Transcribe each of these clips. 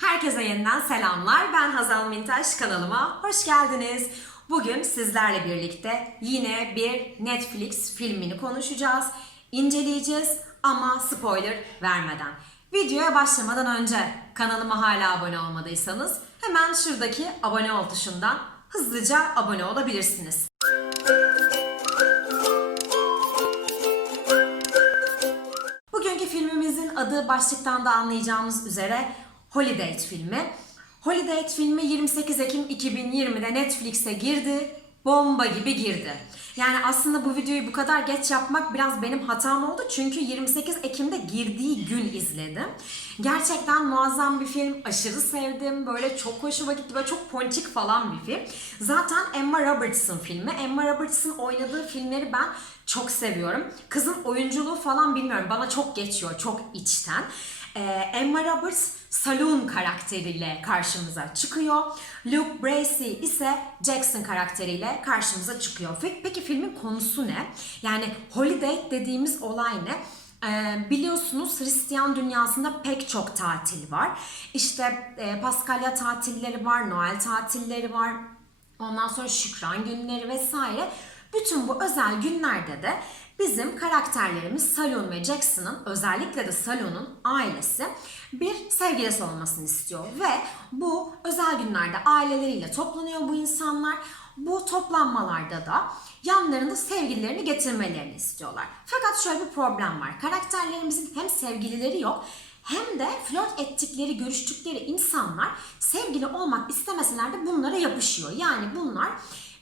Herkese yeniden selamlar. Ben Hazal Mintaş kanalıma hoş geldiniz. Bugün sizlerle birlikte yine bir Netflix filmini konuşacağız. inceleyeceğiz ama spoiler vermeden. Videoya başlamadan önce kanalıma hala abone olmadıysanız hemen şuradaki abone ol tuşundan hızlıca abone olabilirsiniz. Bugünkü filmimizin adı başlıktan da anlayacağımız üzere Holiday filmi. Holiday filmi 28 Ekim 2020'de Netflix'e girdi. Bomba gibi girdi. Yani aslında bu videoyu bu kadar geç yapmak biraz benim hatam oldu. Çünkü 28 Ekim'de girdiği gün izledim. Gerçekten muazzam bir film. Aşırı sevdim. Böyle çok hoşuma gitti. Böyle çok ponçik falan bir film. Zaten Emma Robertson filmi. Emma Robertson oynadığı filmleri ben çok seviyorum. Kızın oyunculuğu falan bilmiyorum. Bana çok geçiyor. Çok içten. Ee, Emma Roberts Saloon karakteriyle karşımıza çıkıyor. Luke Bracey ise Jackson karakteriyle karşımıza çıkıyor. Peki, peki filmin konusu ne? Yani holiday dediğimiz olay ne? Ee, biliyorsunuz Hristiyan dünyasında pek çok tatil var. İşte e, Paskalya tatilleri var, Noel tatilleri var. Ondan sonra şükran günleri vesaire. Bütün bu özel günlerde de bizim karakterlerimiz Salon ve Jackson'ın özellikle de Salon'un ailesi bir sevgilisi olmasını istiyor ve bu özel günlerde aileleriyle toplanıyor bu insanlar. Bu toplanmalarda da yanlarında sevgililerini getirmelerini istiyorlar. Fakat şöyle bir problem var. Karakterlerimizin hem sevgilileri yok hem de flört ettikleri, görüştükleri insanlar sevgili olmak istemeseler de bunlara yapışıyor. Yani bunlar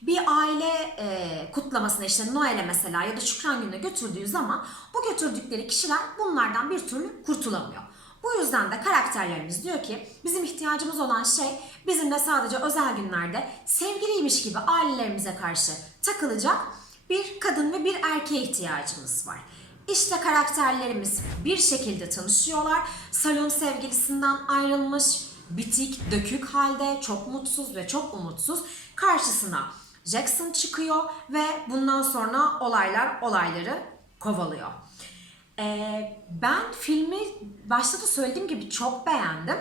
bir aile e, kutlamasına işte Noel'e mesela ya da Şükran Günü'ne götürdüğü zaman bu götürdükleri kişiler bunlardan bir türlü kurtulamıyor. Bu yüzden de karakterlerimiz diyor ki bizim ihtiyacımız olan şey bizimle sadece özel günlerde sevgiliymiş gibi ailelerimize karşı takılacak bir kadın ve bir erkeğe ihtiyacımız var. İşte karakterlerimiz bir şekilde tanışıyorlar. Salon sevgilisinden ayrılmış, bitik, dökük halde, çok mutsuz ve çok umutsuz. Karşısına Jackson çıkıyor ve bundan sonra olaylar olayları kovalıyor. Ee, ben filmi başta da söylediğim gibi çok beğendim.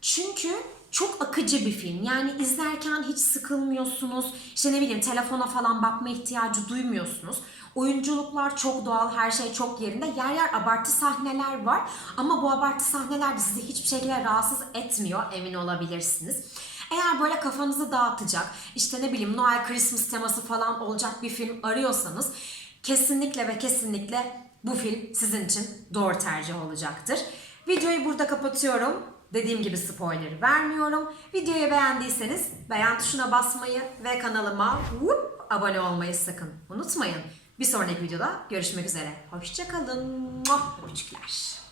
Çünkü çok akıcı bir film. Yani izlerken hiç sıkılmıyorsunuz. İşte ne bileyim telefona falan bakma ihtiyacı duymuyorsunuz. Oyunculuklar çok doğal, her şey çok yerinde. Yer yer abartı sahneler var. Ama bu abartı sahneler de sizi hiçbir şekilde rahatsız etmiyor emin olabilirsiniz. Eğer böyle kafanızı dağıtacak, işte ne bileyim Noel Christmas teması falan olacak bir film arıyorsanız kesinlikle ve kesinlikle bu film sizin için doğru tercih olacaktır. Videoyu burada kapatıyorum. Dediğim gibi spoiler vermiyorum. Videoyu beğendiyseniz beğen tuşuna basmayı ve kanalıma whoop, abone olmayı sakın unutmayın. Bir sonraki videoda görüşmek üzere. Hoşçakalın. Hoşçakalın.